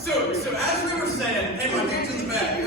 So as we were saying, hey, my dude's in the back.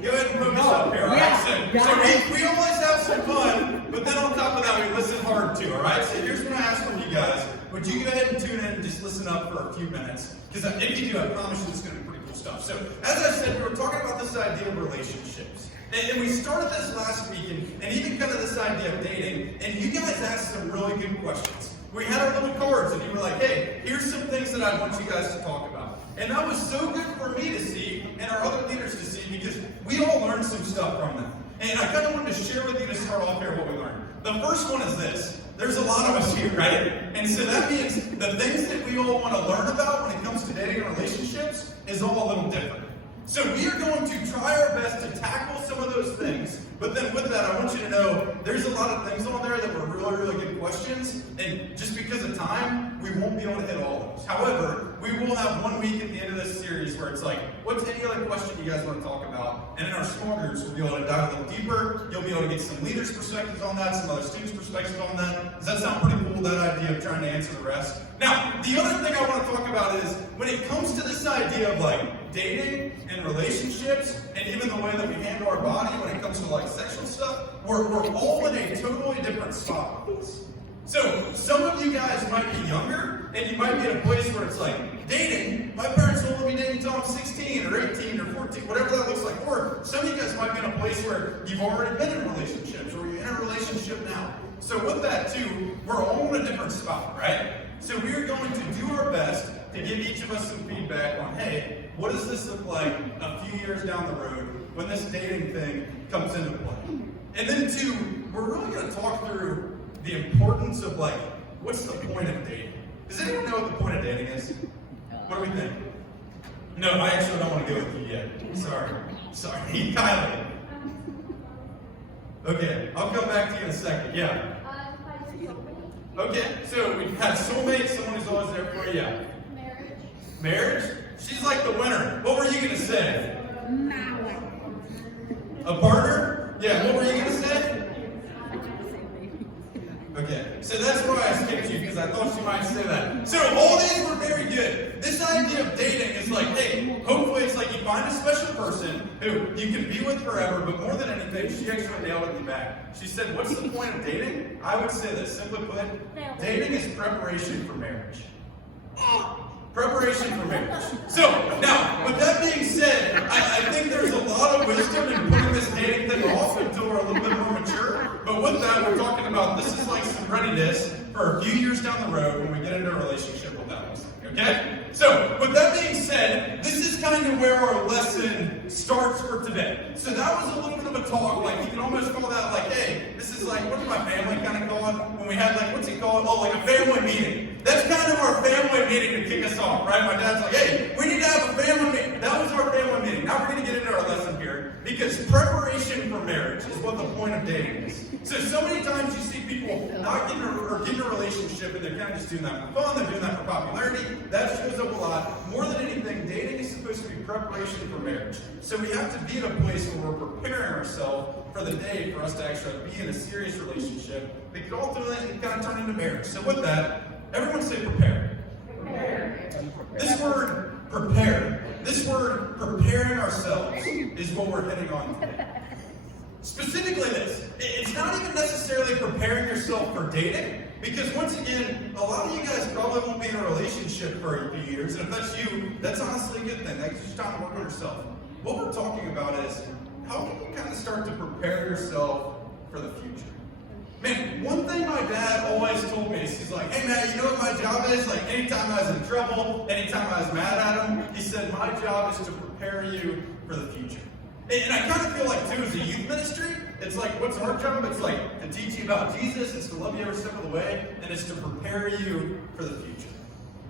Go ahead and focus up here, all right? So we always have some fun, but then on top of that, we listen hard too, all right? So here's what I ask from you guys. Would you go ahead and tune in and just listen up for a few minutes? Because if you do, I promise you it's going to be pretty cool stuff. So as I said, we were talking about this idea of relationships. And we started this last week, and even kind of this idea of dating, and you guys asked some really good questions. We had our little cards, and you were like, hey, here's some things that I want you guys to talk about. And that was so good for me to see, and our other leaders to see, because we all learned some stuff from them. And I kind of wanted to share with you to start off here what we learned. The first one is this. There's a lot of us here, right? And so that means the things that we all want to learn about when it comes to dating and relationships is all a little different. So we are going to try our best to tackle some of those things, but then with that, I want you to know there's a lot of things on there that were really, really good questions, and just because of time, we won't be able to hit all of those. However, we will have 1 week at the end of this series where it's like, what's any other question you guys want to talk about? And in our small groups, we'll be able to dive a little deeper. You'll be able to get some leaders' perspectives on that, some other students' perspectives on that. Does that sound pretty cool, that idea of trying to answer the rest? Now, the other thing I want to talk about is when it comes to this idea of like dating and relationships, and even the way that we handle our body when it comes to like sexual stuff, we're all in a totally different spot with this. So some of you guys might be younger, and you might be at a place where it's like, dating, my parents will let me date until I'm 16 or 18 or 14, whatever that looks like. Or some of you guys might be in a place where you've already been in relationships, or you're in a relationship now. So with that too, we're all in a different spot, right? So we are going to do our best to give each of us some feedback on, hey, what does this look like a few years down the road when this dating thing comes into play? And then two, we're really going to talk through the importance of like, what's the point of dating? Does anyone know what the point of dating is? What do we think? No, I actually don't want to go with you yet. Sorry, Kylie. Okay, I'll come back to you in a second. Yeah. Okay, so we've had soulmates, someone who's always there for you. Yeah. Marriage? She's like the winner. What were you going to say? A partner? Yeah, what were you going to say? Okay, so that's why I skipped you, because I thought you might say that. So all these were very good. This idea of dating is like, hey, hopefully it's like you find a special person who you can be with forever, but more than anything, she actually nailed it in the back. She said, what's the point of dating? I would say this, simply put, dating is preparation for marriage. Preparation for marriage. So, now, with that being said, I think there's a lot of wisdom in putting this dating thing off until we're a little bit more mature. But with that, we're talking about this is like some readiness for a few years down the road when we get into a relationship with that person. Okay? So, with that being said, this is kind of where our lesson starts for today. So that was a little bit of a talk, like you can almost call that like, hey, this is like, what does my family kind of call it? When we had like, what's it called? Oh, like a family meeting. That's kind of our family meeting to kick us off, right? My dad's like, hey, we need to have a family meeting. That was our family meeting. Now we're going to get into our lesson here, because preparation for marriage is what the point of dating is. So many times you see people not getting getting a relationship, and they're kind of just doing that for fun, they're doing that for popularity. That shows up a lot. More than anything, dating is supposed to be preparation for marriage. So we have to be in a place where we're preparing ourselves for the day for us to actually be in a serious relationship that could ultimately kind of turn into marriage. So with that, everyone say prepare. Prepare. This word prepare, this word preparing ourselves is what we're hitting on today. Specifically this, it's not even necessarily preparing yourself for dating, because once again, a lot of you guys probably won't be in a relationship for a few years, and if that's you, that's honestly a good thing. That gives you time to work on yourself. What we're talking about is, how can you kind of start to prepare yourself for the future? Man, one thing my dad always told me is, he's like, hey man, you know what my job is? Like, anytime I was in trouble, anytime I was mad at him, he said, my job is to prepare you for the future. And I kind of feel like, too, as a youth ministry, it's like, what's our job? It's like to teach you about Jesus, it's to love you every step of the way, and it's to prepare you for the future.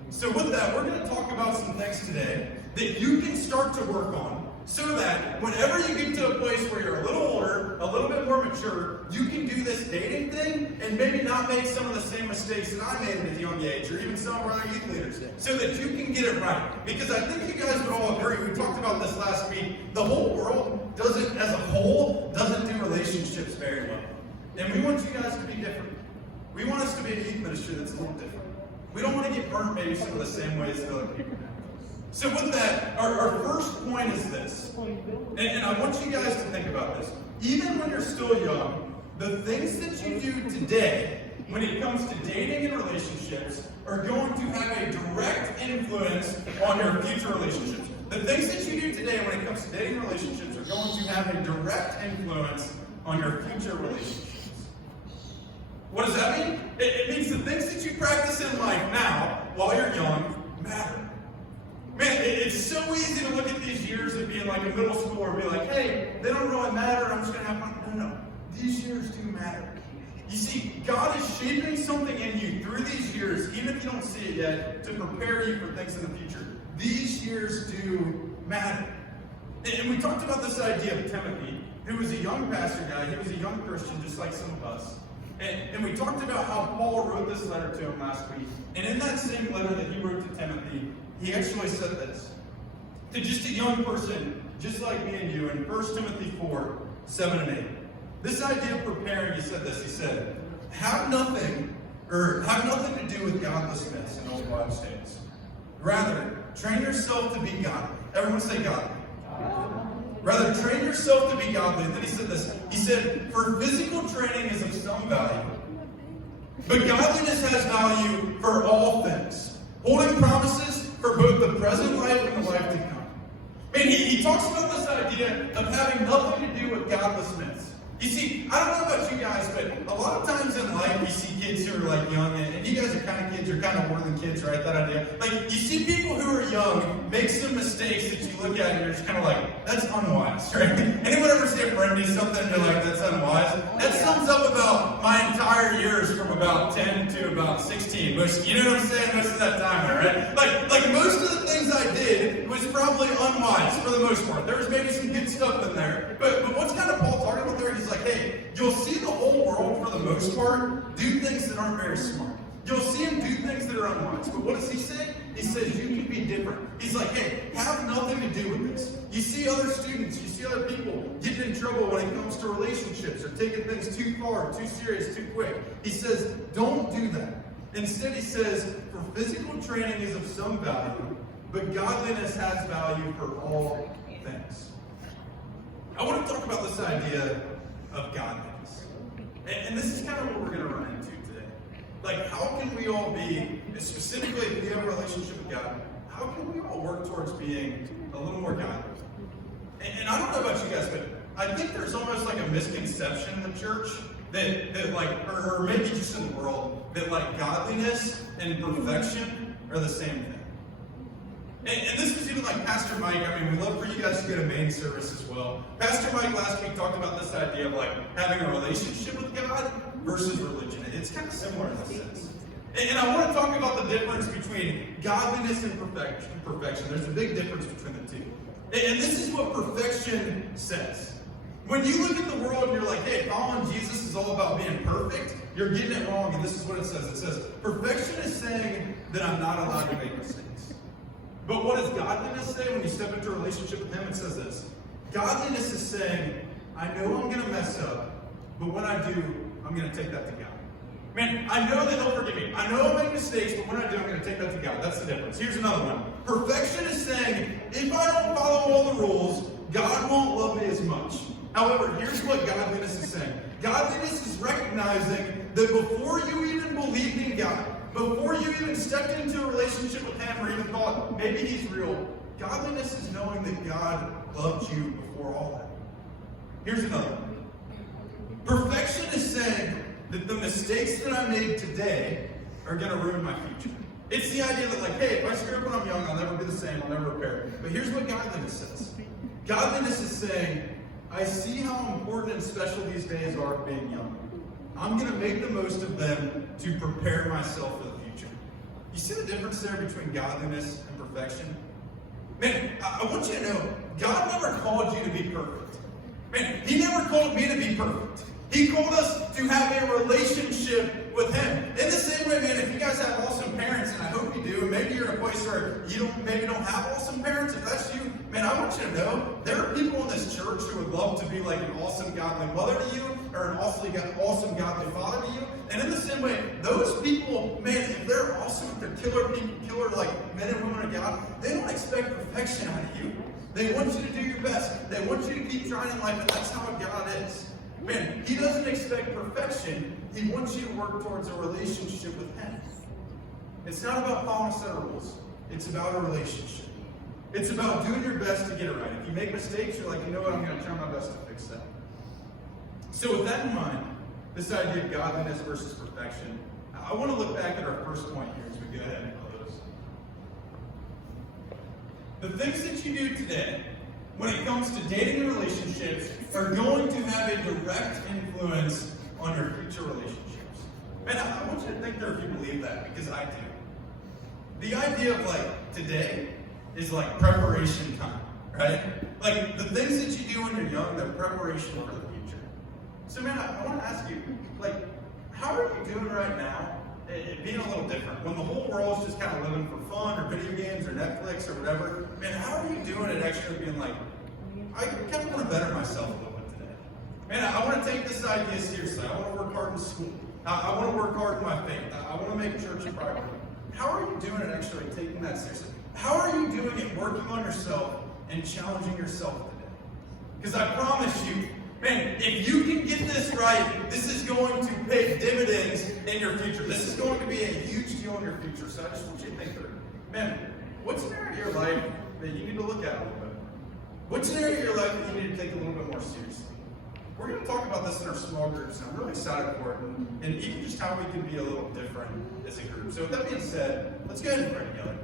So with that, we're going to talk about some things today that you can start to work on, so that whenever you get to a place where you're a little older, a little bit more mature, you can do this dating thing and maybe not make some of the same mistakes that I made at a young age, or even some of our other youth leaders, so that you can get it right. Because I think you guys would all agree, we talked about this last week, the whole world doesn't, as a whole, doesn't do relationships very well. And we want you guys to be different. We want us to be a youth ministry that's a little different. We don't want to get burnt maybe some of the same ways that other people do. So with that, our first point is this. And I want you guys to think about this. Even when you're still young, the things that you do today, when it comes to dating and relationships, are going to have a direct influence on your future relationships. The things that you do today when it comes to dating and relationships are going to have a direct influence on your future relationships. What does that mean? It means the things that you practice in life now, while you're young, matter. Man, it's so easy to look at these years and be like a middle schooler and be like, hey, they don't really matter, I'm just going to have fun. No. These years do matter. You see, God is shaping something in you through these years, even if you don't see it yet, to prepare you for things in the future. These years do matter. And we talked about this idea of Timothy, who was a young pastor guy. He was a young Christian, just like some of us. And we talked about how Paul wrote this letter to him last week. And in that same letter that he wrote to Timothy, he actually said this. To just a young person, just like me and you, in 1 Timothy 4, 7 and 8. This idea of preparing, he said this. He said, have nothing to do with godless myths and old wives' tales. Rather, train yourself to be godly. Everyone say godly. Rather, train yourself to be godly. And then he said this. He said, for physical training is of some value, but godliness has value for all things, holding promises for both the present life and the life to come. And he talks about this idea of having nothing to do with godless myths. You see, I don't know about you guys, but a lot of times in life, you see kids who are like young, and you guys are kind of kids, you're kind of more than kids, right? That idea. Like, you see people who are young make some mistakes that you look at and you're just kind of like, that's unwise, right? Anyone ever see a friend do something and you're like, that's unwise? That sums up about my entire years from about 10 to about 16. Which, you know what I'm saying? Most of that time, right? Like most of the things I did was probably unwise for the most part. There was maybe some good stuff in there. But what's kind of Paul talking about there? He's like, hey, you'll see the whole world for the most part do things that aren't very smart. You'll see him do things that are unwise. But what does he say? He says you can be different. He's like, hey, have nothing to do with this. You see other students, you see other people getting in trouble when it comes to relationships or taking things too far, too serious, too quick. He says, don't do that. Instead, he says, for physical training is of some value, but godliness has value for all things. I want to talk about this idea of godliness. And this is kind of what we're going to run into today. Like, how can we all be, specifically if we have a relationship with God, how can we all work towards being a little more godly? And I don't know about you guys, but I think there's almost like a misconception in the church that like, or maybe just in the world, that like godliness and perfection are the same thing. And this was even like Pastor Mike. I mean, we'd love for you guys to go to main service as well. Pastor Mike last week talked about this idea of like having a relationship with God versus religion. It's kind of similar in this sense. And I want to talk about the difference between godliness and perfection. There's a big difference between the two. And this is what perfection says. When you look at the world and you're like, hey, following Jesus is all about being perfect, you're getting it wrong. And this is what it says. It says, perfection is saying that I'm not allowed to make mistakes. But what does godliness say when you step into a relationship with him? It says this. Godliness is saying, I know I'm going to mess up, but when I do, I'm going to take that to God. Man, I know that he'll forgive me. I know I'll make mistakes, but when I do, I'm going to take that to God. That's the difference. Here's another one. Perfection is saying, if I don't follow all the rules, God won't love me as much. However, here's what godliness is saying. Godliness is recognizing that before you even believed in God, before you even stepped into a relationship with him or even thought, maybe he's real, godliness is knowing that God loved you before all that. Here's another one. Perfection is saying that the mistakes that I made today are going to ruin my future. It's the idea that like, hey, if I screw up when I'm young, I'll never be the same, I'll never repair. But here's what godliness says. Godliness is saying, I see how important and special these days are of being young. I'm going to make the most of them to prepare myself for the future. You see the difference there between godliness and perfection? Man, I want you to know, God never called you to be perfect. Man, he never called me to be perfect. He called us to have a relationship with Him. In the same way, man, if you guys have awesome parents, and I hope you do, and maybe you're in a place where you maybe don't have awesome parents, if that's you, man, I want you to know there are people in this church who would love to be like an awesome godly mother to you, or an awesome godly father to you. And in the same way, those people, man, if they're awesome, if they're killer people, killer like men and women of God, they don't expect perfection out of you. They want you to do your best. They want you to keep trying in life, and that's how God is. Man, He doesn't expect perfection. He wants you to work towards a relationship with Him. It's not about following a set of rules. It's about a relationship. It's about doing your best to get it right. If you make mistakes, you're like, you know what, I'm going to try my best to fix that. So with that in mind, this idea of godliness versus perfection, I want to look back at our first point here as we go ahead and close. The things that you do today, when it comes to dating and relationships, are going to have a direct influence on your future relationships. And I want you to think there if you believe that, because I do. The idea of like today is like preparation time, right? Like the things that you do when you're young, they're preparation for the future. So man, I want to ask you, like, how are you doing right now? It being a little different. When the whole world's just kind of living for fun, or video games, or Netflix, or whatever, man, how are you doing it actually being like, I kind of want to better myself a little bit today. Man, I want to take this idea seriously. I want to work hard in school. I want to work hard in my faith. I want to make church a priority. How are you doing it actually taking that seriously? How are you doing it working on yourself and challenging yourself today? Because I promise you, man, if you can get this right, this is going to pay dividends in your future. This is going to be a huge deal in your future. So I just want you to think through. Man, what's an area of your life that you need to look at a little bit? What's an area of your life that you need to take a little bit more seriously? We're going to talk about this in our small groups, and I'm really excited for it, and even just how we can be a little different as a group. So with that being said, let's go ahead and pray together.